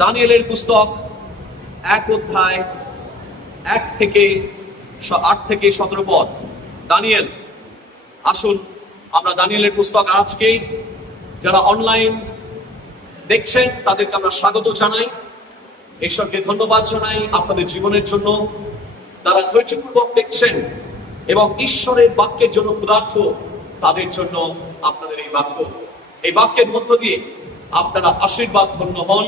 দানিয়েলের পুস্তক 1 অধ্যায় 1 থেকে 8 থেকে 17 পদ। দানিয়েল, আসুন আমরা দানিয়েলের পুস্তক আজকে যারা অনলাইন দেখছেন তাদেরকে আমরা স্বাগত জানাই, ঈশ্বরকে ধন্যবাদ জানাই আপনাদের জীবনের জন্য। তারা ধৈর্যপূর্বক দেখছেন এবং ঈশ্বরের বাক্যের জন্য ক্ষুধার্ত, তাদের জন্য আপনাদের এই বাক্যের মধ্য দিয়ে আপনারা আশীর্বাদ ধন্য হন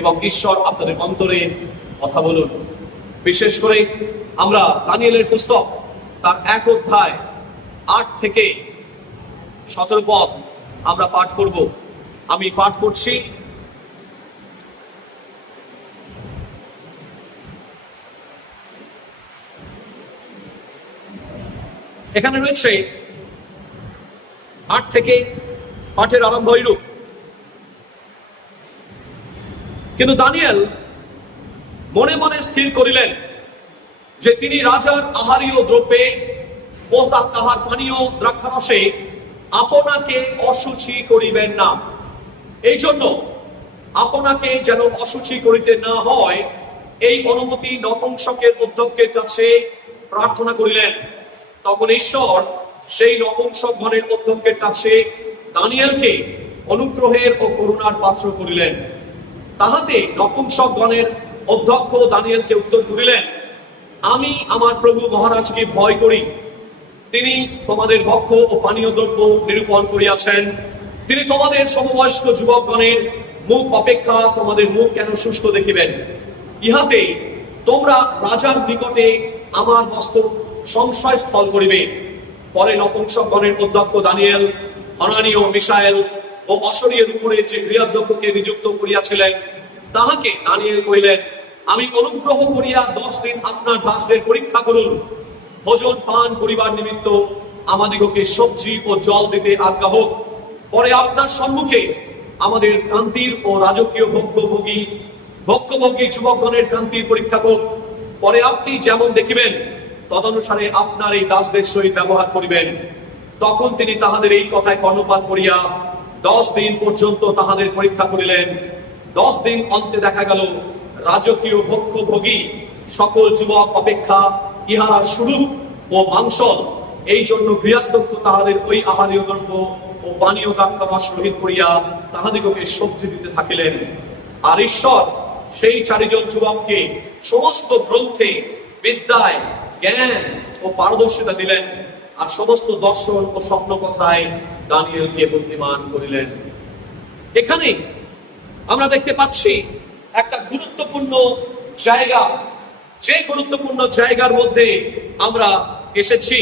এবং ঈশ্বর আপনাদের অন্তরে কথা বলুন। বিশেষ করে আমরা দানিয়েলের পুস্তক তার 1 অধ্যায় 8 থেকে 17 পদ আমরা পাঠ করব। আমি পাঠ করছি। এখানে রয়েছে 8 থেকে পাঠের আরম্ভ এইরূপ। কিন্তু দানিয়েল মনে মনে স্থির করিলেন যে তিনি রাজার আহারীয় দ্রব্যে ও তাহার পানীয় দ্রাক্ষারসে আপনাকে অশুচি করিবেন না। এই জন্য আপনাকে যেন অশুচি করিতে না হয় এই অনুমতি নপুংসকের অধ্যক্ষের কাছে প্রার্থনা করিলেন। তখন ঈশ্বর সেই নপুংসকগণের অধ্যক্ষের কাছে দানিয়েলকে অনুগ্রহের ও করুণার পাত্র করিলেন। তাহাতে নপুংসকগণের অধ্যক্ষ দানিয়েলকে উত্তর করিলেন, আমি আমার প্রভু মহারাজকে ভয় করি। তিনি তোমাদের ভক্ষ ও পানীয় দ্রব্য নিরূপণ করিয়াছেন। তিনি তোমাদের সমবয়স্ক যুবকগণের মুখ অপেক্ষা তোমাদের মুখ কেন শুষ্ক দেখিবেন? ইহাতে তোমরা রাজার নিকটে আমার মস্তক সংশয় স্থল করিবে। পরে নপুংসকগণের অধ্যক্ষ দানিয়েল হনানীয় মিশায়েল ও অশরীয়ের উপরে যে গৃহাধ্যক্ষকে নিযুক্ত করিয়াছিলেন তাহাকে দানিয়েল কহিলেন, আমি অনুগ্রহ করিয়া 10 দিন আপনার দাসদের পরীক্ষা করুন। ভোজন পান করিবার নিমিত্ত আমাদিগকে সবজি ও জল দিতে আজ্ঞা হোক। পরে আপনার সম্মুখে আমাদের কান্তির ও রাজকীয় ভোগ্যভোগী যুবকগণের কান্তির পরীক্ষা হোক। পরে আপনি যেমন দেখিবেন তদনুসারে আপনার এই দাসদের সহিত ব্যবহার করিবেন। তখন তিনি তাহাদের এই কথায় কর্ণপাত করিয়া 10 দিন পর্যন্ত তাহাদের পরীক্ষা করিলেন। 10 দিন অন্তে দেখা গেল রাজকীয় ভোগ্যভোগী সকল যুবক অপেক্ষা ইহারা সুরূপ ও মাংসল। এই জন্য গৃহাধ্যক্ষ তাহাদের ওই আহারীয় দ্রব্য ও পানীয় দ্রাক্ষারস রহিত করিয়া তাহাদিগকে সবজি দিতে থাকিলেন। আর ঈশ্বর সেই 4 জন যুবককে সমস্ত গ্রন্থে বিদ্যায় জ্ঞান ও পারদর্শিতা দিলেন, আর সমস্ত দর্শন ও স্বপ্ন কথায় দানিয়েলকে বুদ্ধিমান করিলেন। এখানে আমরা দেখতে পাচ্ছি একটা গুরুত্বপূর্ণ জায়গা, যে গুরুত্বপূর্ণ জায়গার মধ্যে আমরা এসেছি।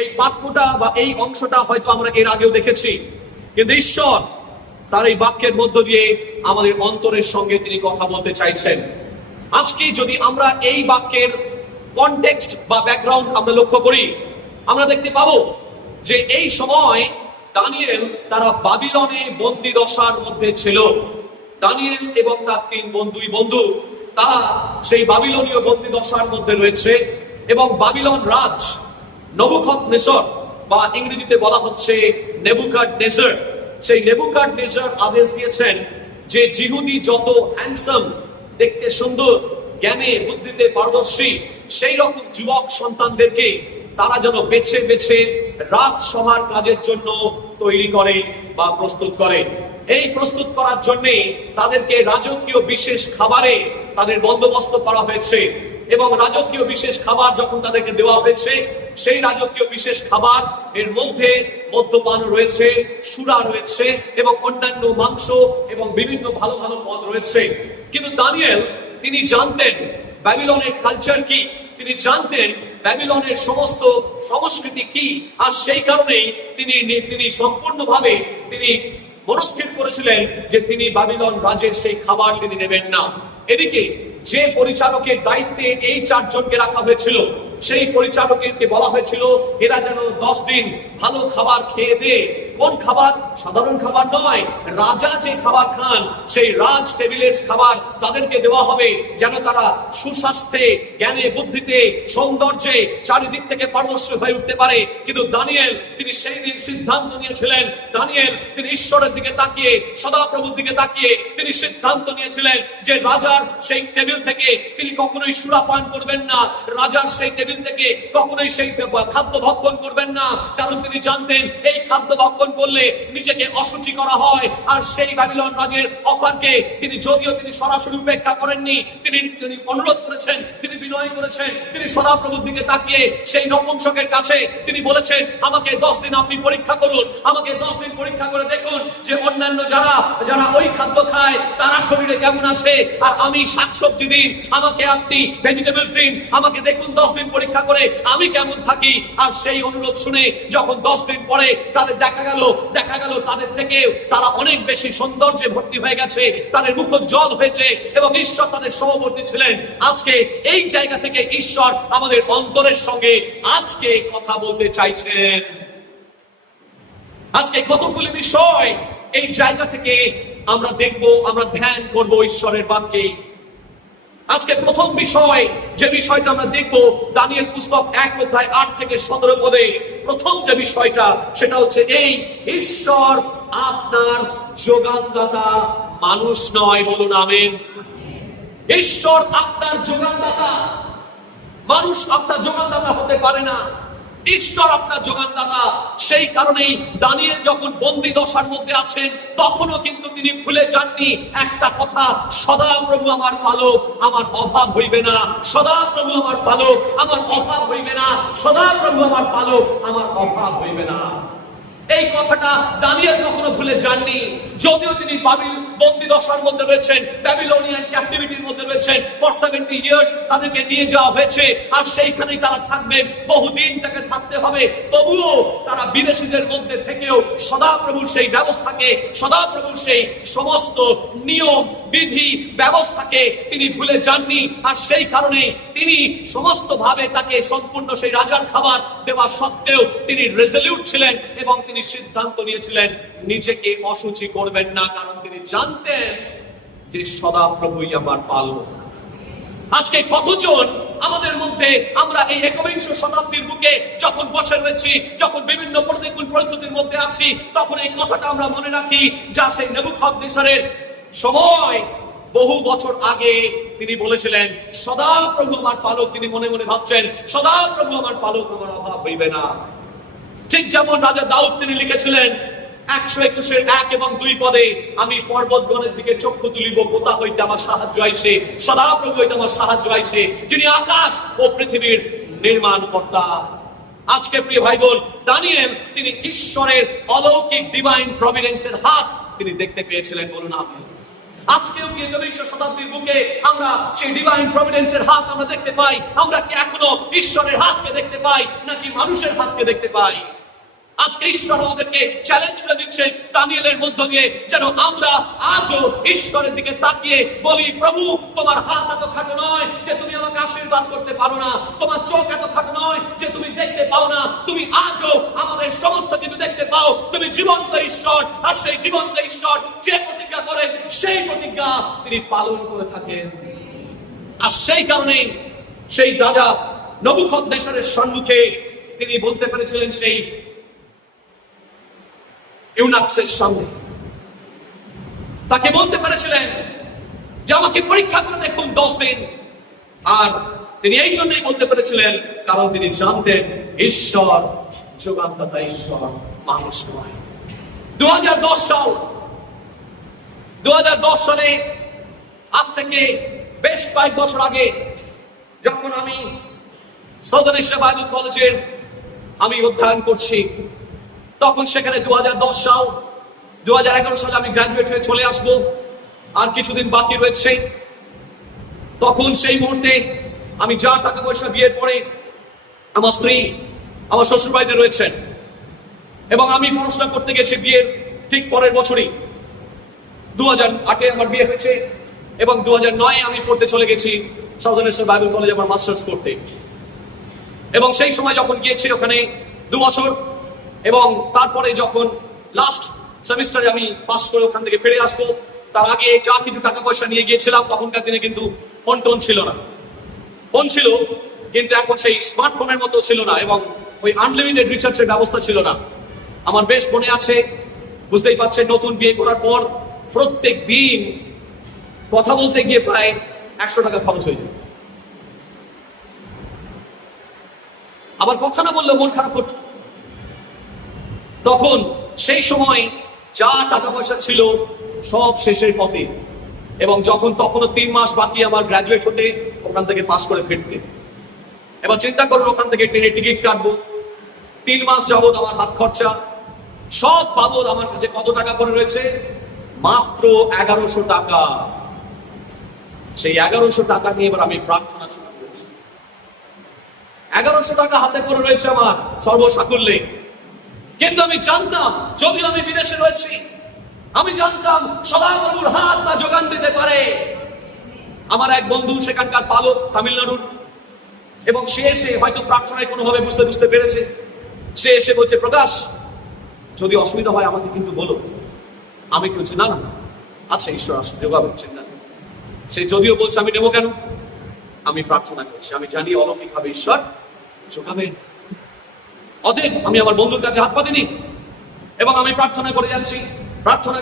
এই বাক্যটা বা এই অংশটা হয়তো আমরা এর আগেও দেখেছি, কিন্তু ঈশ্বর তার এই বাক্যের মধ্য দিয়ে আমাদের অন্তরের সঙ্গে তিনি কথা বলতে চাইছেন। আজকে যদি আমরা এই বাক্যের কনটেক্সট বা ব্যাকগ্রাউন্ড আমরা লক্ষ্য করি, আমরা দেখতে পাবো যে এই সময় দানিয়েল তারা বাবিলনে বন্দী দশার মধ্যে ছিল। দানিয়েল এবং তার 3 বন্ধু তারা সেই বাবিলনীয় বন্দী দশার মধ্যে রয়েছে এবং বাবিলন রাজ নবুকদনেসর বা ইংরেজিতে বলা হচ্ছে নেবুকাদনেসর, সেই নেবুকাদনেসর আদেশ দিয়েছেন যে যিহুদি যত হ্যান্ডসাম, দেখতে সুন্দর, জ্ঞানে বুদ্ধিতে পারদর্শী সেই রকম যুবক সন্তানদেরকে তারা যেন বেছে বেছে রাজসভার কাজের জন্য তৈরি করে বা প্রস্তুত করে। এই প্রস্তুত করার জন্য তাদেরকে রাজকীয় বিশেষ খাবারে তাদের বন্দোবস্ত করা হয়েছে এবং রাজকীয় বিশেষ খাবার যখন তাদেরকে দেওয়া হয়েছে, সেই রাজকীয় বিশেষ খাবার এর মধ্যে মদ্যপান রয়েছে, সুরা রয়েছে এবং অন্যান্য মাংস এবং বিভিন্ন ভালো ভালো পদ রয়েছে। কিন্তু দানিয়েল তিনি জানতেন ব্যাবিলনের কালচার কি, তিনি জানতেন ব্যাবিলনের সমস্ত সংস্কৃতি কি, আর সেই কারণেই তিনি সম্পূর্ণভাবে তিনি মনস্থির করেছিলেন যে তিনি বাবিলন রাজের সেই খাবার তিনি নেবেন না। এদিকে যে পরিচারকের দায়িত্বে এই 4 জনকে রাখা হয়েছিল, সেই পরিচারককে বলা হয়েছিল এরা যেন 10 দিন ভালো খাবার খেয়ে দিয়ে কোন খাবার? সাধারণ খাবার নয়, রাজা যে খাবার খান সেই রাজ টেবিলের খাবার তাদেরকে দেওয়া হবে, যেন তারা সুস্বাস্থ্যে, জ্ঞানে, বুদ্ধিতে, সৌন্দর্যে চারিদিক থেকে পারদর্শী হয়ে উঠতে পারে। কিন্তু দানিয়েল তিনি সেই দিন সিদ্ধান্ত নিয়েছিলেন, দানিয়েল তিনি ঈশ্বরের দিকে তাকিয়ে, সদাপ্রভুর দিকে তাকিয়ে তিনি সিদ্ধান্ত নিয়েছিলেন যে রাজার সেই টেবিল থেকে তিনি কখনোই সুরাপান করবেন না, রাজার সেই টেবিল থেকে কখনোই সেই খাদ্য ভক্ষণ করবেন না। কারণ তিনি জানতেন এই খাদ্য ভক্ষণ করলে নিজেকে অশুচি করা হয়। আর সেই ব্যাবিলন রাজের অফারকে তিনি, যদিও তিনি সরাসরি উপেক্ষা করেননি, তিনি অনুরোধ করেছেন, তিনি বিনয় করেছেন, তিনি সদাপ্রভুর দিকে তাকিয়ে সেই নপুংসকের কাছে তিনি বলেছেন, আমাকে 10 দিন আপনি পরীক্ষা করুন, আমাকে 10 দিন পরীক্ষা করে দেখুন যে অন্যান্য যারা ওই খাদ্য খায় তারা শরীরে কেমন আছে, আর আমি শাকসবজি দিন, আমাকে আপনি ভেজিটেবলস দিন, আমাকে দেখুন 10 দিন পরীক্ষা করে আমি কেমন থাকি। আর সেই অনুরোধ শুনে যখন 10 দিন পরে তাদের দেখা গেল তাদের থেকে তারা অনেক বেশি সৌন্দর্যে ভর্তি হয়ে গেছে, তাদের মুখোজ্জ্বল হয়েছে এবং ঈশ্বর তাদের সহবর্তী ছিলেন। আজকে এই জায়গা থেকে ঈশ্বর আমাদের অন্তরের সঙ্গে আজকে কথা বলতে চাইছেন। আজকে কতগুলি বিষয় এই জায়গা থেকে আমরা দেখব, আমরা ধ্যান করব ঈশ্বরের বাক্যে। আজকে প্রথম বিষয়, যে বিষয়টা আমরা দেখব দানিয়েল পুস্তক 1 অধ্যায় 8 থেকে 17 পদে, প্রথম যে বিষয়টা সেটা হচ্ছে এই, ঈশ্বর আপনার যোগানদাতা, মানুষ নয়। বলুন আমেন। ঈশ্বর আপনার যোগানদাতা, মানুষ আপনার যোগানদাতা হতে পারে না। ঈশ্বর আপনার যোগানদাতা। সেই কারণেই দানিয়েল যখন বন্দী দশার মধ্যে আছেন তখনও কিন্তু তিনি ভুলে যাননি একটা কথা, সদা প্রভু আমার পালক, আমার অভাব হইবে না। সদা প্রভু আমার পালক, আমার অভাব হইবে না। সদা প্রভু আমার পালক, আমার অভাব হইবে না। এই কথাটা দানিয়েল কখনো ভুলে যাননি। যদিও তিনি বন্দী দশার মধ্যে রয়েছেন, ব্যাবিলনিয়ান ক্যাপটিভিটির মধ্যে রয়েছেন, ফর 70 ইয়ার্স তাদেরকে নিয়ে যাওয়া হয়েছে, আর সেইখানেই তারা থাকবেন, বহুদিন থেকে থাকতে হবে। তবুও তারা বিদেশীদের মধ্যে থেকেও সদাপ্রভুর সেই ব্যবস্থাকে, সদাপ্রভুর সেই সমস্ত নিয়ম বিধি ব্যবস্থাকে তিনি ভুলে যাননি। আর সেই কারণে তিনি সমস্ত ভাবে তাকে সম্পূর্ণ সেই রাজার খাবার দেওয়া সত্ত্বেও তিনি রেজলিউট ছিলেন এবং তিনি সিদ্ধান্ত নিয়েছিলেন নিজেকে অশুচি করবেন না, কারণ তিনি জানতেন যে সদাপ্রভুই আমার পালক। আজকে কতজন আমাদের মধ্যে আমরা এই 21 শতাব্দীর বুকে যখন বসে রয়েছি, যখন বিভিন্ন প্রতিকূল পরিস্থিতির মধ্যে আছি, তখন এই কথাটা আমরা মনে রাখি যা সেই নেবুকদ্নেছারের সময় বহু বছর আগে তিনি বলেছিলেন, সদাপ্রভু আমার পালক। তিনি মনে মনে ভাবছেন, সদাপ্রভু আমার পালক, আমার অভাব হইবে না। ঠিক যেমন রাজা দাউদ তিনি লিখেছিলেন 121 1 এবং 2 পদে, আমি পর্বতগণের দিকে চক্ষু তুলিব, কোথা হইতে আমার সাহায্য আইছে? সদাপ্রভু হইতে আমার সাহায্য আইছে, যিনি আকাশ ও পৃথিবীর নির্মাণ কর্তা। আজকে প্রিয় ভাই বোন, দানিয়েল তিনি ঈশ্বরের অলৌকিক ডিভাইন প্রভিডেন্সের হাত তিনি দেখতে পেয়েছিলেন। বলুন আমেন। আজকেও কি 21 শতাব্দীর বুকে আমরা সেই ডিভাইন প্রভিডেন্সের হাত আমরা দেখতে পাই? আমরা কি এখনো ঈশ্বরের হাতকে দেখতে পাই নাকি মানুষের হাতকে দেখতে পাই? আজকে ঈশ্বর আমাদেরকে চ্যালেঞ্জ করে দিচ্ছেন দানিয়েলের মধ্য দিয়ে, যেন আমরা আজও ঈশ্বরের দিকে তাকিয়ে বলি, প্রভু তোমার হাত এত খাটো নয় যে তুমি আমাকে আশীর্বাদ করতে পারো না, তোমার চোখ এত খাটো নয় যে তুমি দেখতে পাও না, তুমি আজও আমাদের সমস্ত কিছু দেখতে পাও। তুমি জীবন্ত ঈশ্বর, আর সেই জীবন্ত ঈশ্বর যে প্রতিজ্ঞা করেন সেই প্রতিজ্ঞা তিনি পালন করে থাকেন। আর সেই কারণে সেই রাজা নেবুকদ্নেছারের সম্মুখে তিনি বলতে পেরেছিলেন, সেই ইউনাক্সের সামনে তাকে বলতে পেরেছিলেন যে আমাকে পরীক্ষা করে দেখুন 10 দিন। আর তিনি এই জন্যই বলতে পেরেছিলেন কারণ তিনি জানতেন ঈশ্বর যোগানদাতা, ঈশ্বর মানুষ নয়। 2010 সালে, আজ থেকে বেশ কয়েক বছর আগে, যখন আমি সাউদার্ন এশিয়া বাইবেল কলেজের আমি অধ্যয়ন করছি, তখন সেখানে 2010 সাল, 2011 সালে আমি গ্রাজুয়েট হয়ে চলে আসবো, আর কিছুদিন বাকি রয়েছে। তখন সেই মুহূর্তে আমি যা টাকা পয়সা বিয়ের পরে, আমার স্ত্রী আমার শ্বশুর বাড়িতে রয়েছেন, এবং আমি পড়াশোনা করতে গেছি বিয়ের ঠিক পরের বছরই। 2008 আমার বিয়ে হয়েছে এবং 2009 আমি পড়তে চলে গেছি সাউদার্ন এশিয়া বাইবেল কলেজে আমার মাস্টার্স করতে। এবং সেই সময় যখন গিয়েছি ওখানে 2 বছর, এবং তারপরে যখন লাস্ট সেমিস্টারে আমি পাস করে ওখান থেকে ফিরে আসবো, তার আগে যা কিছু টাকা পয়সা নিয়ে গিয়েছিলাম, তখনকার দিনে কিন্তু ফোন টোন ছিল না। ফোন ছিল কিন্তু এখন সেই স্মার্টফোনের মতো ছিল না, এবং ওই আনলিমিটেড রিচার্জের ব্যবস্থা ছিল না। আমার বেশ মনে আছে, বুঝতেই পারছেন, নতুন বিয়ে করার পর প্রত্যেক দিন কথা বলতে গিয়ে প্রায় 100 টাকা খরচ হয়ে যেত। আবার কথা না বললে মন খারাপ করত। তখন সেই সময় যা টাকা পয়সা ছিল সব শেষের পথে, এবং তখনও 3 মাস বাকি আমার গ্রাজুয়েট হতে, ওখান থেকে পাস করে ফিরতে। এবার চিন্তা করুন, ওখান থেকে ট্রেনে টিকিট কাটবো, 3 মাস যাবত আমার হাত খরচা সব বাবদ আমার কাছে কত টাকা করে রয়েছে? মাত্র 1100 টাকা। সেই 1100 টাকা নিয়ে এবার আমি প্রার্থনা শুরু করেছি। 1100 টাকা হাতে করে রয়েছে আমার সর্বসাকুল্যে। কিন্তু আমি জানতাম, যদি আমি বিদেশে রয়েছি, আমি জানতাম সদাপ্রভুর হাত তা যোগান দিতে পারে। আমার এক বন্ধু সেখানকার পালক, তামিলনাড়ুর, এবং সে এসে হয়তো প্রার্থনায় কোনোভাবে বুঝতে পেরেছে। সে এসে বলছে, প্রকাশ, যদি অসুবিধা হয় আমাকে কিন্তু বলো। আমি কি বলছি, না না, আচ্ছা ঈশ্বর আসলে যোগাবেন, চিন্তা নেই। সে যদিও বলছে, আমি নেবো কেন? আমি প্রার্থনা করছি, আমি জানি অলৌকিকভাবে ঈশ্বর যোগাবেন। অতএব আমি আমার বন্ধুর কাছে হাত পাতিনি, এবং আমি প্রার্থনা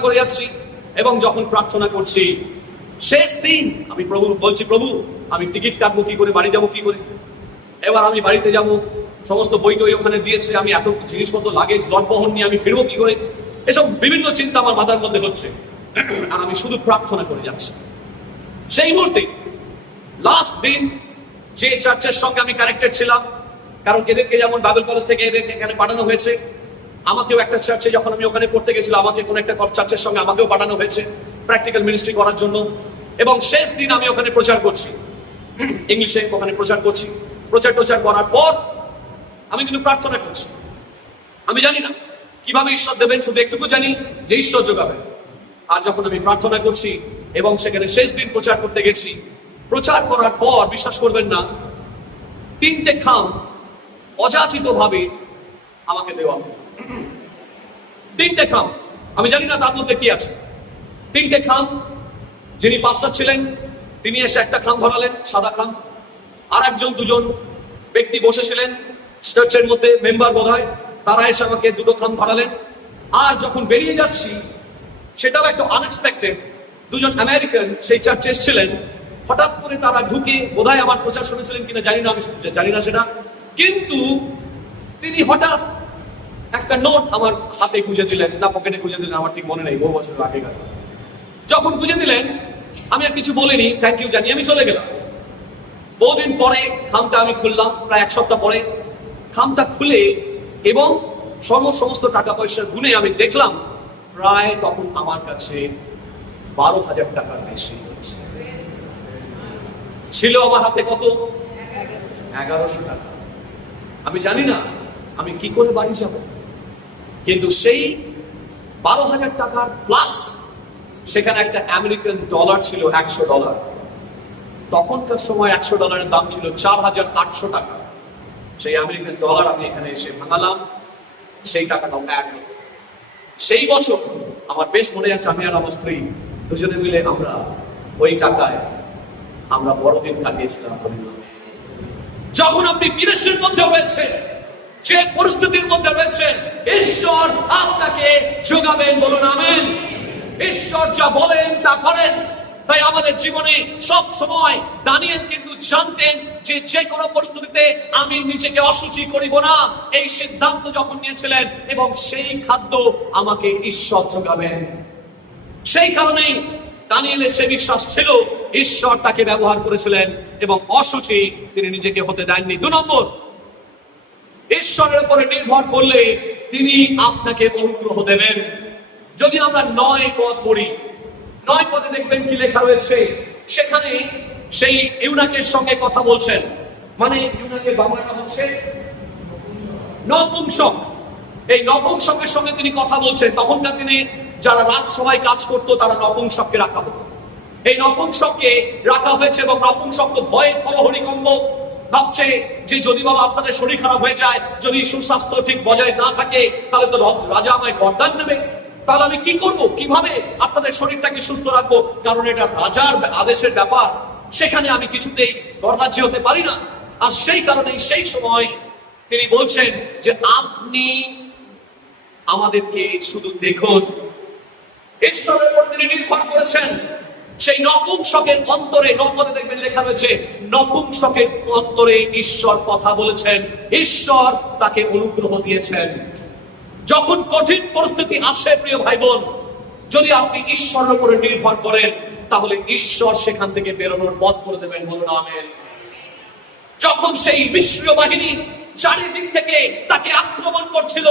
করে যাচ্ছি। এবং যখন প্রার্থনা করছি, শেষ দিন আমি বলছি, প্রভু আমি টিকিট কাটবো কি করে, বাড়ি যাবো কি করে? এবার আমি বাড়িতে যাব, সমস্ত বই টই ওখানে দিয়েছে, আমি এত জিনিসপত্র লাগেজ লটবহন নিয়ে আমি ফিরবো কি করে? এসব বিভিন্ন চিন্তা আমার মাথার মধ্যে হচ্ছে, আর আমি শুধু প্রার্থনা করে যাচ্ছি। সেই মুহূর্তে লাস্ট দিন যে চার্চের সঙ্গে আমি কানেক্টেড ছিলাম, কারণ এদেরকে যেমন বাইবেল কলেজ থেকে এদের এখানে পাঠানো হয়েছে, আমাকেও একটা চার্চে, যখন আমি ওখানে পড়তে গেছিলাম, আমাকে কোন একটা চার্চের সঙ্গে আমাকেও পাঠানো হয়েছে প্র্যাকটিক্যাল মিনিস্ট্রি করার জন্য। এবং শেষ দিন আমি ওখানে প্রচার করছি, ইংলিশে ওখানে প্রচার করছি। প্রচার করার পর আমি কিন্তু প্রার্থনা করছি। আমি জানি না কিভাবে ঈশ্বর দেবেন, শুধু একটুকু জানি যে ঈশ্বর যোগাবেন। আর যখন আমি প্রার্থনা করছি এবং সেখানে শেষ দিন প্রচার করতে গেছি, প্রচার করার পর বিশ্বাস করবেন না, 3টে খাম অযাচিত ভাবে আমাকে দেওয়া হলো। 3টে খাম, আমি জানি না তার মধ্যে কি আছে। 3টে খাম, যিনি পাস্টার ছিলেন তিনি এসে একটা খাম ধরালেন, সাদা খাম। আর একজন 2জন ব্যক্তি বসেছিলেন চার্চের মধ্যে, মেম্বার বোধহয়, তারা এসে আমাকে 2টো খাম ধরালেন। আর যখন বেরিয়ে যাচ্ছি, সেটাও একটু আনএক্সপেক্টেড, 2জন আমেরিকান সেই চার্চে এসেছিলেন। হঠাৎ করে তারা ঢুকে, বোধহয় আমার প্রচার শুনেছিলেন কিনা জানি না, আমি জানি না সেটা, কিন্তু তিনি হঠাৎ একটা নোট আমার হাতে গুঁজে দিলেন, না পকেটে গুঁজে দিলেন, আমার ঠিক মনে নেই, বহু বছর আগে গেল। যখন গুঁজে দিলেন, আমি আর কিছু বলিনি, থ্যাংক ইউ জানিয়ে আমি চলে গেলাম। বহুদিন পরে খামটা আমি খুললাম, প্রায় 1 সপ্তাহ পরে খামটা খুলে এবং সমস্ত টাকা পয়সা গুনে আমি দেখলাম প্রায় তখন আমার কাছে 12,000 টাকার বেশি ছিল। আমার হাতে কত? 1100 টাকা। আমি জানি না আমি কি করে বাড়ি যাব, কিন্তু সেই 12,000 টাকার প্লাস সেখানে একটা আমেরিকান ডলার ছিল, $100। তখনকার সময় $100 দাম ছিল 4,800 টাকা। সেই আমেরিকান ডলার আমি এখানে এসে ভাঙালাম, সেই টাকাটাও এক। সেই বছর আমার বেশ মনে আছে, আমি আর আমার স্ত্রী 2জনে মিলে আমরা ওই টাকায় আমরা বড়দিন কাটিয়েছিলাম। যখন আপনি বিদেশের মধ্যে রয়েছেন, যে পরিস্থিতির মধ্যে রয়েছেন, ঈশ্বর আপনাকে যোগাবেন, বলুন আমেন। ঈশ্বর যা বলেন তা করেন। তাই আমাদের জীবনে সব সময় দানিয়েল কিন্তু জানতেন যে যে কোনো পরিস্থিতিতে আমি নিজেকে অশুচি করিব না, এই সিদ্ধান্ত যখন নিয়েছিলেন, এবং সেই খাদ্য আমাকে ঈশ্বর যোগাবেন। সেই কারণেই দানিয়েলের সে বিশ্বাস ছিল, ঈশ্বর তাকে ব্যবহার করেছিলেন এবং অশুচি তিনি নিজেকে হতে দেননি। 2 নম্বর, ঈশ্বরের উপরে নির্ভর করলে তিনি আপনাকে অনুগ্রহ দেবেন। যদি আমরা 9 পদ পড়ি, 9 পদে দেখবেন কি লেখা রয়েছে। সেখানে সেই ইউনাকের সঙ্গে কথা বলছেন, মানে ইউনাকের বাবার নাম হচ্ছে নপুংসক। এই নপুংসকের সঙ্গে তিনি কথা বলছেন। তখনকার দিনে যারা রাজসভায় কাজ করতো তারা নপুংসককে রাখা হতো। এই নপুংসককে রাখা হয়েছে, এবং নপুংসক তো ভয়ে থরহরিকম্ব, ভাবছে যে যদি বাবা আপনাদের শরীর খারাপ হয়ে যায়, যদি সুস্বাস্থ্য ঠিক বজায় না থাকে, তাহলে তো রাজা আমায় গর্দান নেবে। তাহলে আমি কি করব, কিভাবে আপনাদের শরীরটাকে সুস্থ রাখবো? কারণ এটা রাজার আদেশের ব্যাপার, সেখানে আমি কিছুতেই গণরাজ্য হতে পারি না। আর সেই কারণে সেই সময় তিনি বলছেন যে আপনি আমাদেরকে শুধু দেখুন। ঈশ্বরের উপর তিনি নির্ভর করেছেন। সেই নপুংসকের অন্তরে, নপদে দেখবেন লেখা রয়েছে, নপুংসকের অন্তরে ঈশ্বর কথা বলেছেন, ঈশ্বর তাকে অনুগ্রহ দিয়েছেন। যখন কঠিন পরিস্থিতি আসে প্রিয় ভাই বোন, যদি আপনি ঈশ্বরের উপরে নির্ভর করেন, তাহলে ঈশ্বর সেখান থেকে বেরোনোর পথ করে দেবেন। বলুন আমেন। যখন সেই মিশরীয় বাহিনী চারিদিক থেকে তাকে আক্রমণ করছিল,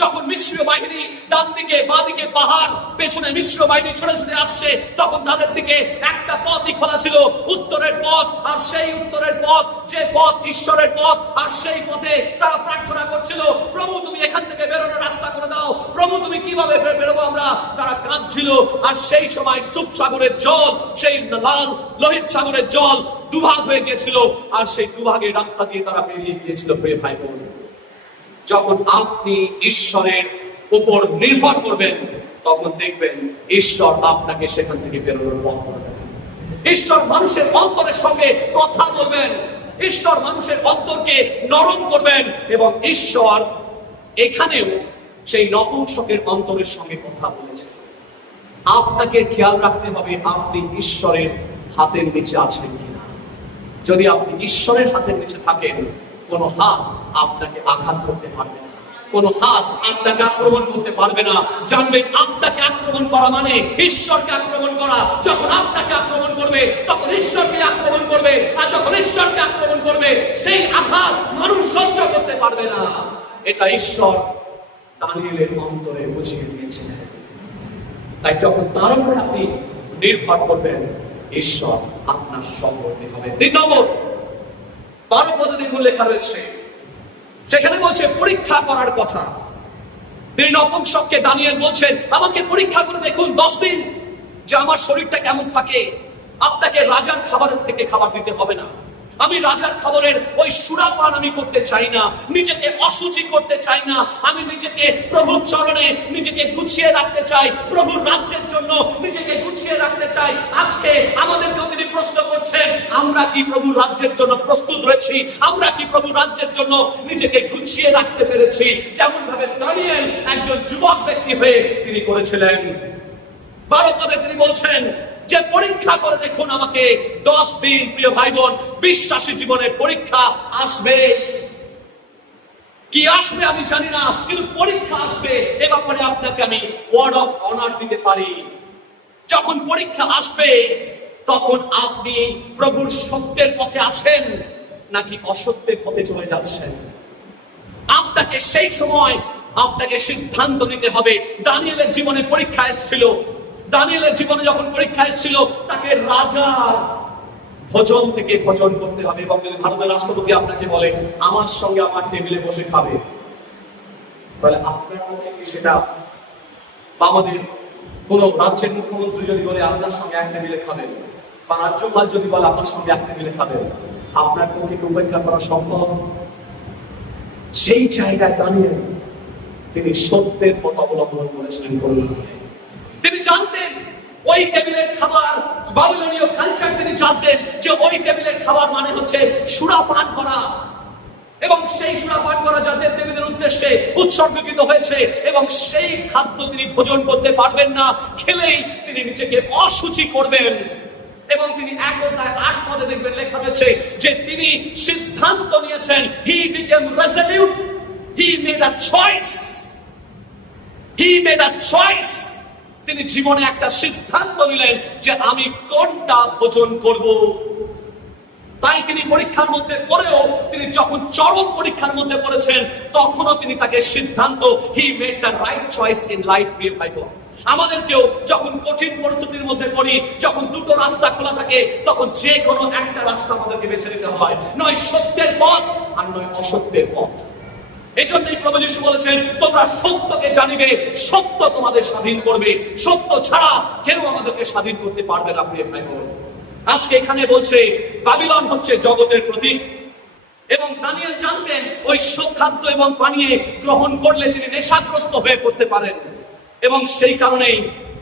যখন মিশরীয় বাহিনী ডান দিকে বাঁ দিকে পাহাড়, পেছনে মিশরীয় বাহিনী ছুটে ছুটে আসছে, তখন তাদের দিকে একটা পথই খোলা ছিল, উত্তরের পথ। আর সেই উত্তরের পথ, যে পথ ঈশ্বরের পথ, আর সেই পথে তারা প্রার্থনা করছিল, প্রভু তুমি এখান থেকে বেরোনোর রাস্তা করে দাও, প্রভু তুমি কিভাবে বেরোবো আমরা। তারা কাঁদছিল। আর সেই সময় সুপ সাগরের জল, সেই লাল লোহিত সাগরের জল দুভাগ হয়ে গিয়েছিল, আর সেই দুভাগের রাস্তা দিয়ে তারা বেরিয়ে গিয়েছিল। প্রিয় ভাই বোন, যখন আপনি ঈশ্বরের উপর নির্ভর করবেন, তখন দেখবেন ঈশ্বর আপনাকে সেখান থেকে বেরোনোর পথ করে দেবেন। ঈশ্বর মানুষের অন্তরের সঙ্গে কথা বলবেন, ঈশ্বর মানুষের অন্তরকে নরম করবেন, এবং ঈশ্বর এখানেও সেই নপুংসকের অন্তরের সঙ্গে কথা বলেছেন। আপনাকে খেয়াল রাখতে হবে আপনি ঈশ্বরের হাতের নিচে আছেন কিনা। যদি আপনি ঈশ্বরের হাতের নিচে থাকেন, কোন হাত আপনাকে আঘাত করতে পারবে না, কোন হাত আপনাকে আক্রমণ করতে পারবে না। জানবেন, আপনাকে আক্রমণ করা মানে ঈশ্বরকে আক্রমণ করা। যখন আপনাকে আক্রমণ করবে, তখন ঈশ্বরকে আক্রমণ করবে। আর যখন ঈশ্বরকে আক্রমণ করবে, সেই আঘাত মানুষ সহ্য করতে পারবে না। এটা ঈশ্বর দানিয়েলের অন্তরে বুঝিয়ে দিয়েছিলেন। তাই যখন তার উপরে আপনি নির্ভর করবেন, ঈশ্বর আপনার সম্পর্কে হবে। 3 নম্বর, 12 পদে দেখুন লেখা রয়েছে, সেখানে বলছে পরীক্ষা করার কথা। তিনি নপুংসককে দানিয়েল বলছেন, আমাকে পরীক্ষা করে দেখুন 10 দিন, যে আমার শরীরটা কেমন থাকে। আপনাকে রাজার খাবারের থেকে খাবার দিতে হবে না। আমি রাজার খাবারের ওই সুরাপান আমি করতে চাই না, নিজেকে অসুচি করতে চাই না। আমি নিজেকে প্রভুর চরণে নিজেকে গুছিয়ে রাখতে চাই, প্রভুর রাজ্যের জন্য নিজেকে গুছিয়ে রাখতে চাই। আজকে আমাদেরকেও তিনি প্রশ্ন করছেন, আমরা কি প্রভুর রাজ্যের জন্য প্রস্তুত রয়েছি? আমরা কি প্রভুর রাজ্যের জন্য নিজেকে গুছিয়ে রাখতে পেরেছি, যেমন ভাবে দানিয়েল একজন যুবক ব্যক্তি হয়ে তিনি করেছিলেন। 12 পদে তিনি বলছেন যে পরীক্ষা করে দেখুন আমাকে 10 দিন। প্রিয় ভাই বোন, বিশ্বাসী জীবনের পরীক্ষা আসবে। কি আসবে আমি জানি না, কিন্তু পরীক্ষা আসবে। এ ব্যাপারে আপনাকে আমি ওয়ার্ড অফ অনার দিতে পারি। যখন পরীক্ষা আসবে, তখন আপনি প্রভুর সত্যের পথে আছেন নাকি অসত্যের পথে চলে যাচ্ছেন। আপনাকে সেই সময় আপনাকে সিদ্ধান্ত নিতে হবে। দানিয়েলের জীবনে পরীক্ষা এসেছিল। দানিয়েলের জীবনে যখন পরীক্ষা এসেছিল, তাকে রাজার ভোজন থেকে ভোজন করতে হবে। এবং যদি ভারতের রাষ্ট্রপতি আপনাকে বলে আমার সঙ্গে আমার টেবিলে বসে খাবে, তাহলে আপনার পক্ষে কি সেটা? আমাদের কোন রাজ্যের মুখ্যমন্ত্রী যদি বলে আপনার সঙ্গে এক টেবিলে খাবেন, বা রাজ্যপাল যদি বলে আপনার সঙ্গে এক টেবিলে খাবেন, আপনার পক্ষে কি উপেক্ষা করা সম্ভব? সেই জায়গায় দাঁড়িয়ে তিনি সত্যের পথ অবলম্বন করেছিলেন। তিনি জানতেন ওই টেবিলের খাবার, বাবিলনীয় কালচার তিনি জানতেন যে ওই টেবিলের খাবার মানে হচ্ছে সুরাপান করা, এবং সেই সুরাপান করা যাদের টেবিলের উদ্দেশ্যে উৎসর্গীকৃত হয়েছে, এবং সেই খাদ্য তিনি ভোজন করতে পারবেন না। খেলেই তিনি নিজেকে অসুচি করবেন। এবং তিনি 1 অধ্যায় 8 পদে দেখবেন লেখা রয়েছে যে তিনি সিদ্ধান্ত নিয়েছেন। he became resolute, he made a choice, he made a choice। তিনি জীবনে একটা সিদ্ধান্ত নিলেন যে আমি কোনটা ভোজন করব। তাই তিনি পরীক্ষার মধ্যে পড়েও, তিনি যখন চরম পরীক্ষার মধ্যে পড়েছেন, তখনও তিনি তাকে সিদ্ধান্ত, he made the right choice in life। প্রিয় ভাই বোন, আমাদেরকেও যখন কঠিন পরিস্থিতির মধ্যে পড়ি, যখন দুটো রাস্তা খোলা থাকে, তখন যে কোনো একটা রাস্তা আমাদেরকে বেছে নিতে হয়, নয় সত্যের পথ আর নয় অসত্যের পথ। এই জন্যই প্রভু যিশু বলেছেন, তোমরা সত্যকে জানিবে, সত্য তোমাদের স্বাধীন করবে। সত্য ছাড়া কেউ আমাদেরকে স্বাধীন করতে পারবে না। প্রিয় ভাই বোন, আজকে এখানে বলছে বাবিলন হচ্ছে জগতের প্রতীক, এবং দানিয়েল জানতেন ওই খাদ্য এবং পানীয় গ্রহণ করলে তিনি নেশাগ্রস্ত হয়ে পড়তে পারেন, এবং সেই কারণেই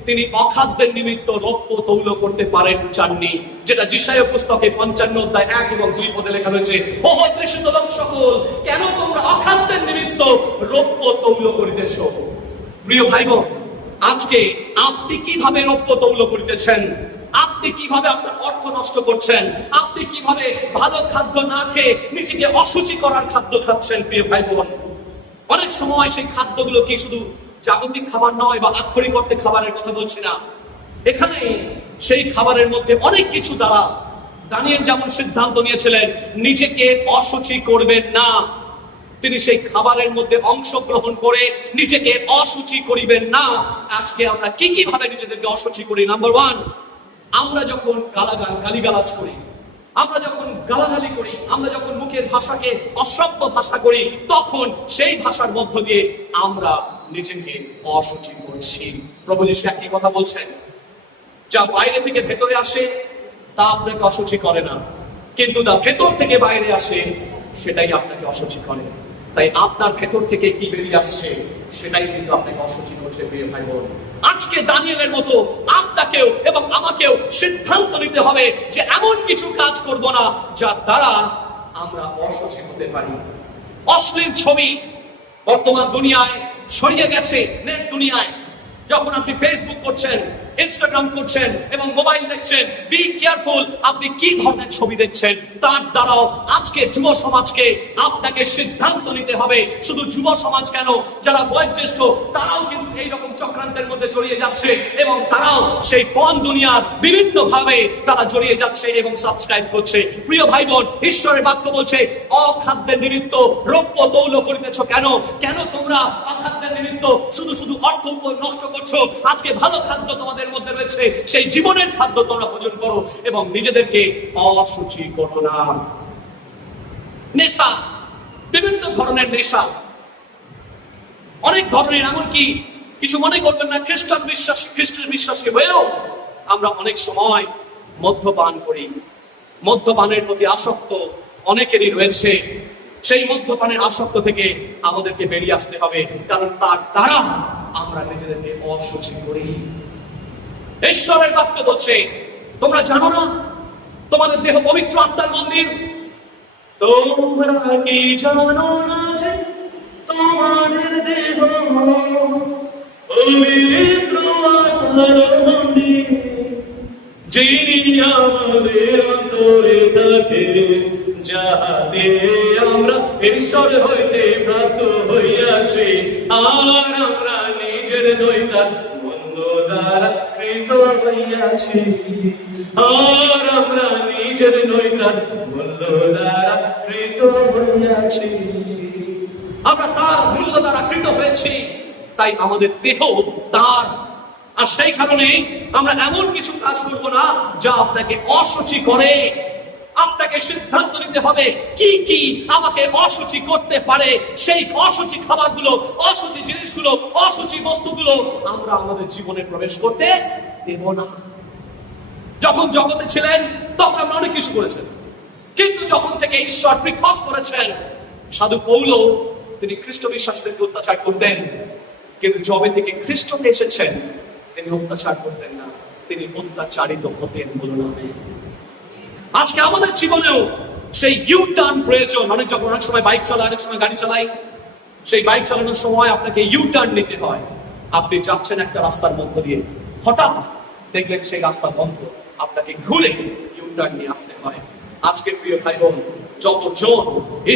তিনি অখাদ্যের নিমিত্ত রৌপ্য তৌল করতে চাননি, যেটা যিশায়া পুস্তকে 55 অধ্যায় 1 এবং 2 পদে লেখা রয়েছে, ওহ তৃষিত লোক সকল, কেন তোমরা অখাদ্যের নিমিত্ত রৌপ্য তৌল করিতেছ? প্রিয় ভাই বোন, আজকে আপনি কিভাবে রৌপ্য তৌল করিতেছেন? আপনি কিভাবে আপনার অর্থ নষ্ট করছেন? আপনি কিভাবে ভালো খাদ্য না খেয়ে নিজেকে অসুচি করার খাদ্য খাচ্ছেন? প্রিয় ভাই বোন, অনেক সময় সেই খাদ্যগুলো কি শুধু জাগতিক খাবার নয় বা আক্ষরিক অর্থে খাবারের কথা বলছি না, এখানে সেই খাবারের মধ্যে অনেক কিছু দ্বারা দানিয়েল যেমন সিদ্ধান্ত নিয়েছিলেন নিজেকে অসুচি করবেন না, তিনি সেই খাবারের মধ্যে অংশগ্রহণ করে নিজেকে অসুচি করিবেন না। আজকে আমরা কি ভাবে নিজেদেরকে অসুচি করি? নাম্বার 1, আমরা যখন গালিগালাজ করি, আমরা যখন গালাগালি করি, আমরা যখন মুখের ভাষাকে অসভ্য ভাষা করি, তখন সেই ভাষার মধ্য দিয়ে আমরা নিজেকে অসুচি করছি। প্রভু যিশু একই কথা বলছেন, যা বাইরে থেকে ভেতরে আসে তা আপনাকে অসুচি করে না, কিন্তু যা ভেতর থেকে বাইরে আসে সেটাই আপনাকে অসুচি করে। তাই আপনার ভেতর থেকে কি বেরিয়ে আসছে সেটাই কিন্তু আপনাকে অসুচি করছে। প্রিয় ভাই বোন, আজকে দানিয়েলের মতো আপনাকেও এবং আমাকেও সিদ্ধান্ত নিতে হবে যে এমন কিছু কাজ করব না যার দ্বারা আমরা অসুচি হতে পারি। অশ্লীল ছবি বর্তমান দুনিয়ায় ছড়িয়ে গেছে, নেট দুনিয়ায়। যখন আপনি ফেসবুক করছেন, ইনস্টাগ্রাম করছেন এবং মোবাইল দেখছেন, বি কেয়ারফুল আপনি কি ধরনের ছবি দেখছেন। তার দ্বারাও আজকে যুব সমাজকে আপনাকে সিদ্ধান্ত নিতে হবে। শুধু যুব সমাজ কেন, যারা বয়োজ্যেষ্ঠ তারাও কিন্তু এইরকম চক্রান্তের মধ্যে জড়িয়ে যাচ্ছে এবং তারাও সেই পণ দুনিয়ার বিভিন্ন ভাবে তারা জড়িয়ে যাচ্ছে এবং সাবস্ক্রাইব করছে। প্রিয় ভাই বোন, ঈশ্বরের বাক্য বলছে, অখাদ্যের নিমিত্ত রৌপ্য তৌল করিতেছ কেন? কেন তোমরা অখাদ্যের নিমিত্ত শুধু অর্থ নষ্ট করছো? আজকে ভালো খাদ্য তোমাদের মধ্যে রয়েছে, সেই জীবনের খাদ্য তোমরা ভোজন করো এবং নিজেদেরকে অসুচি করো না। নেশা, বিভিন্ন ধরনের নেশা, অনেক ধরনের, এমনকি কিছু মনে করবেন না, খ্রিস্টের বিশ্বাসী হয়েও আমরা অনেক সময় মদ্যপান করি। মদ্যপানের প্রতি আসক্ত অনেকেরই রয়েছে। সেই মদ্যপানের আসক্ত থেকে আমাদেরকে বেরিয়ে আসতে হবে, কারণ তার দ্বারা আমরা নিজেদেরকে অসুচি করি। ঈশ্বরের বাক্য বলছে, তোমরা জানো না তোমাদের দেহ পবিত্র আত্মার মন্দির? তোমরা কি জানো না যে তোমাদের দেহ পবিত্র আত্মার মন্দির, যিনি আমাদের অন্তরে থাকে, যাহাতে আমরা ঈশ্বর হইতে প্রাপ্ত হইয়াছি, আর আমরা নিজের নৈতার মন্দ দ্বারা কৃত হইয়াছি, আর আমরা নিজের নৈতার মূল্য দ্বারা কৃত হইয়াছি। আমরা তার মূল্য দ্বারা কৃত হয়েছি, তাই আমাদের দেহ তার। আর সেই কারণে আমরা এমন কিছু কাজ করব না যা আপনাকে অসুচি করে। আপনাকে সিদ্ধান্ত নিতে হবে কি আমাকে অসুচি করতে পারে। সেই অসুচি খাবারগুলো, অসুচি জিনিসগুলো, অসুচি বস্তুগুলো আমরা আমাদের জীবনে প্রবেশ করতে দেব না। যখন জগতে ছিলেন তখন আমরা অনেক কিছু করেছেন, কিন্তু যখন থেকে ঈশ্বর পৃথক করেছেন, সাধু পৌল তিনি খ্রিস্ট বিশ্বাসীদেরকে অত্যাচার করতেন, কিন্তু যবে থেকে খ্রিস্টতে এসেছেন তিনি অত্যাচার করতেন না, তিনি অত্যাচারিত হতেন। বলুন আমেন। আজকে আমাদের জীবনেও সেই ইউ টার্ন প্রয়োজন। অনেক সময় বাইক চালায়, অনেক সময় গাড়ি চালাই, সেই বাইক চালানোর সময় আপনাকে ইউ টার্ন নিতে হয়। আপনি যাচ্ছেন একটা রাস্তার মধ্য দিয়ে, হঠাৎ দেখলেন সেই রাস্তা বন্ধ, আপনাকে ঘুরে ইউ টার্ন নিয়ে আসতে হয়। আজকে প্রিয় ভাই বোন, যতজন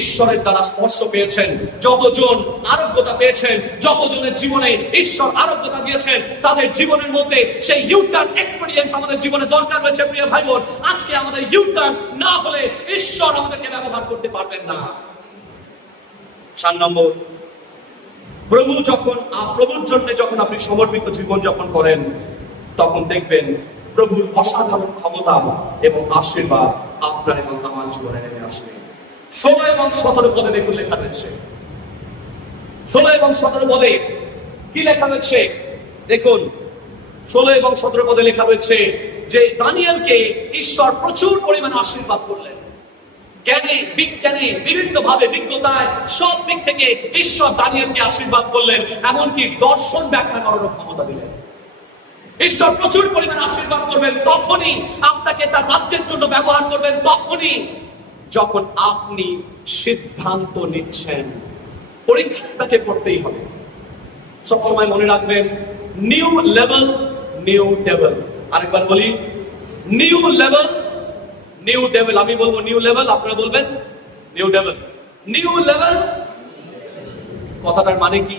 ঈশ্বরের দ্বারা স্পর্শ পেয়েছেন, যতজন আরোগ্যতা পেয়েছেন, যতজনের জীবনে ঈশ্বর আরোগ্যতা দিয়েছেন, তাদের জীবনের মধ্যে সেই ইউটার্ন এক্সপেরিয়েন্স আমাদের জীবনে দরকার রয়েছে। প্রিয় ভাই বোন, আজকে আমাদের ইউটার্ন না হলে ঈশ্বর আমাদেরকে ব্যবহার করতে পারবেন না। 4 নম্বর, প্রভুর জন্য যখন আপনি সমর্পিত জীবন যাপন করেন, তখন দেখবেন প্রভুর অসাধারণ ক্ষমতা এবং আশীর্বাদ আপনার এবং আমার জীবনে নেমে আসবে। 16 এবং 17 পদে দেখুন লেখা রয়েছে। 16 এবং 17 পদে কি লেখা রয়েছে দেখুন। 16 এবং 17 পদে লেখা রয়েছে যে দানিয়েলকে ঈশ্বর প্রচুর পরিমাণে আশীর্বাদ করলেন। জ্ঞানে, বিজ্ঞানে, বিভিন্ন ভাবে বিজ্ঞতায় সব দিক থেকে ঈশ্বর দানিয়েলকে আশীর্বাদ করলেন, এমনকি দর্শন ব্যাখ্যা করার ক্ষমতা দিলেন। ঈশ্বর প্রচুর পরিমাণে আশীর্বাদ করবেন তখনই, আপনাকে তার রাজ্যের জন্য ব্যবহার করবেন তখনই যখন আপনি সিদ্ধান্ত নিচ্ছেন। পরীক্ষা আপনাকে পড়তেই হবে। সবসময় মনে রাখবেন, নিউ লেভেল নিউ ডেভেল। আরেকবার বলি, নিউ লেভেল নিউ ডেভেল। আমি বলবো নিউ লেভেল, আপনারা বলবেন নিউ ডেভেল। নিউ লেভেল কথাটার মানে কি?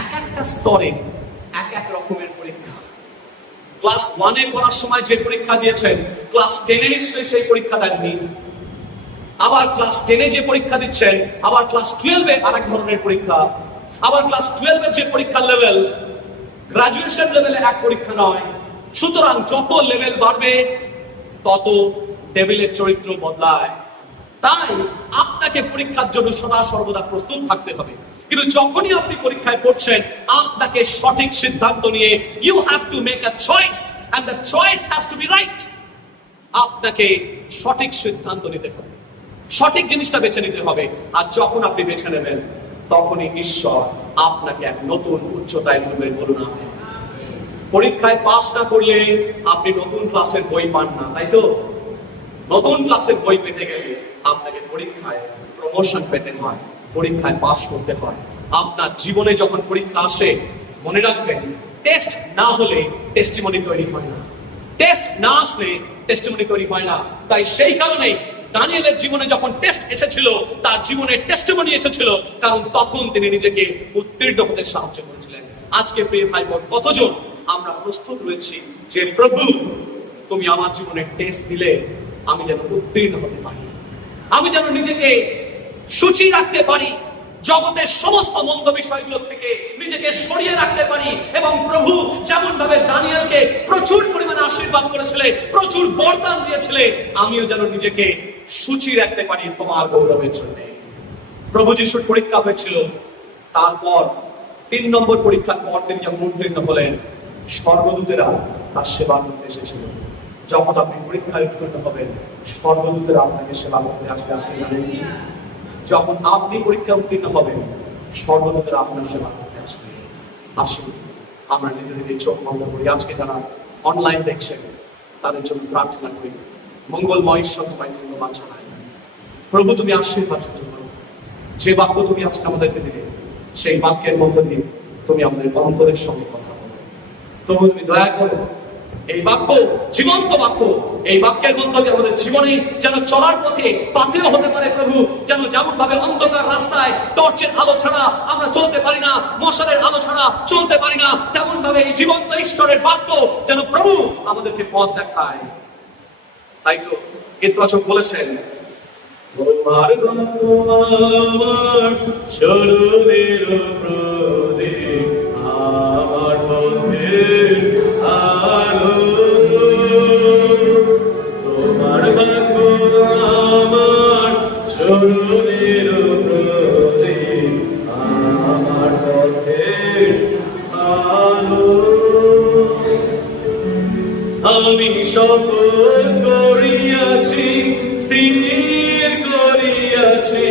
এক একটা স্তরে এক এক রকমের পরীক্ষা। ক্লাস 1-এ পড়ার সময় যে পরীক্ষা দিয়েছেন, ক্লাস 10-এ নিশ্চয়ই সেই পরীক্ষা দেননি। আবার ক্লাস 10-এ যে পরীক্ষা দিচ্ছেন, আবার ক্লাস 12-এ আরেক ধরনের পরীক্ষা। আবার ক্লাস 12-এ যে পরীক্ষার লেভেল, গ্রাজুয়েশন লেভেলে এক পরীক্ষা নয়। সুতরাং যত লেভেল বাড়বে তত টেবিলের চরিত্র বদলায়। তাই আপনাকে পরীক্ষার জন্য সদা সর্বদা প্রস্তুত থাকতে হবে। কিন্তু যখনই আপনি পরীক্ষায় পড়ছেন, আপনাকে সঠিক সিদ্ধান্ত নিয়ে you have to make a choice, and the choice has to be right. আপনাকে সঠিক সিদ্ধান্ত নিতে হবে, সঠিক জিনিসটা বেছে নিতে হবে। আর যখন আপনি বেছে নেবেন, তখনই ঈশ্বর আপনাকে এক নতুন উচ্চতায় তুলবেন। বলুন আমেন। পরীক্ষায় পাস না করলে আপনি নতুন ক্লাসের বই পান না, তাই তো? নতুন ক্লাসের বই পেতে গেলে আপনাকে পরীক্ষায় প্রমোশন পেতে হয়, পরীক্ষায় পাস করতে হয়। আপনার জীবনে যখন পরীক্ষা আসে, মনে রাখবেন, টেস্ট না হলে টেস্টিমনি তৈরি হয় না, টেস্ট না আসলে টেস্টিমনি তৈরি হয় না। তাই সেই কারণে দানিয়েলের জীবনে যখন টেস্ট এসেছিল, তার জীবনে টেস্টিমনি এসেছিল, কারণ তখন তিনি নিজেকে উত্তীর্ণ হতে সাহায্য করেছিলেন। আজকে প্রিয় ভাই বোন, কতজন আমরা প্রস্তুত রয়েছি যে প্রভু, তুমি আমার জীবনে টেস্ট দিলে আমি যেন উত্তীর্ণ হতে পারি, আমি যেন নিজেকে সূচি রাখতে পারি, জগতের সমস্ত মন্দ বিষয়গুলো থেকে নিজেকে সরিয়ে রাখতে পারি। এবং প্রভু যেমন ভাবে দানিয়েলকে প্রচুর পরিমাণে আশীর্বাদ করেছিলেন, প্রচুর বরদান দিয়েছিলেন, আমিও যেন নিজেকে সূচি রাখতে পারি তোমার গৌরবের জন্য। প্রভু যিশুর পরীক্ষা হয়েছিল, তারপর 3 নম্বর পরীক্ষার পর তিনি যখন উত্তীর্ণ হলেন, স্বর্গদূতেরা তার সেবা করতে এসেছিল। যখন আপনি পরীক্ষায় উত্তীর্ণ হবেন, স্বর্গদূতেরা আপনাকে সেবা করতে আসবে। আপনি জানেন, যখন আপনি পরীক্ষা উত্তীর্ণ হবেন, স্বর্গদূতেরা আপনার সেবা করতে আসবে। আসুন আমরা নিজেদেরকে চোখ বন্ধ করি। আজকে যারা অনলাইন দেখছেন, তাদের জন্য প্রার্থনা করি। মঙ্গলময় ঈশ্বর, তোমায় ধন্যবাদ জানাই। প্রভু, তুমি আশীর্বাদ করো। যে বাক্য তুমি আজকে আমাদেরকে দিলে, সেই বাক্যের মধ্য দিয়ে তুমি আমাদের অন্তরের সঙ্গে কথা বলো। প্রভু, তুমি দয়া করো, এই বাক্য জীবন্ত বাক্য, এই বাক্যের মধ্য দিয়ে আমাদের জীবনে যেন চলার পথে পাথেয় হতে পারে। প্রভু, যেন যেমন ভাবে অন্ধকার রাস্তায় টর্চের আলো ছাড়া আমরা চলতে পারি না, মশালের আলো ছাড়া চলতে পারি না, তেমন ভাবে এই জীবন্ত ঈশ্বরের বাক্য যেন প্রভু আমাদেরকে পথ দেখায়। তাই তো গীতবাচক বলেছেন, তোমার বাক্য আমার চরণের প্রদীপ, আমার পথের আলো। তোমার বাক্য আমার চরণের প্রদীপ, আমার পথের আলো। আমি শপথ করিয়াছি, স্থির করিয়াছি,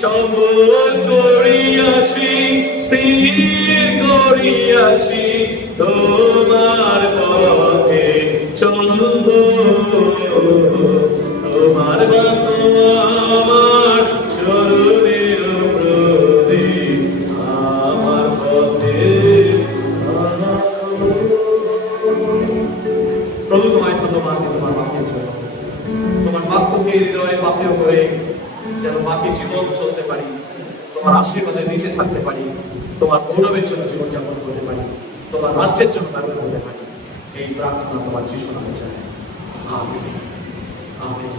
শপথ করিয়াছি, স্থির করিয়াছি, তোমার পথে চলব। তোমার বাক্য আমার চরণের প্রদীপ, আমার পথে আলো। প্রভু, তোমায় ধন্যবাদ, তোমার বাক্যের জন্য। তোমার বাক্যকে হৃদয়ে পাথেয় করে যেন বাকি জীবন চলতে পারি, তোমার আশীর্বাদের নিচে থাকতে পারি, তোমার গৌরবের জন্য জীবনযাপন করতে পারি, তোমার রাজ্যের জন্য ব্যবহার করতে পারি। এই প্রার্থনা তোমার যিশু নামে চাই। আমেন। আমেন।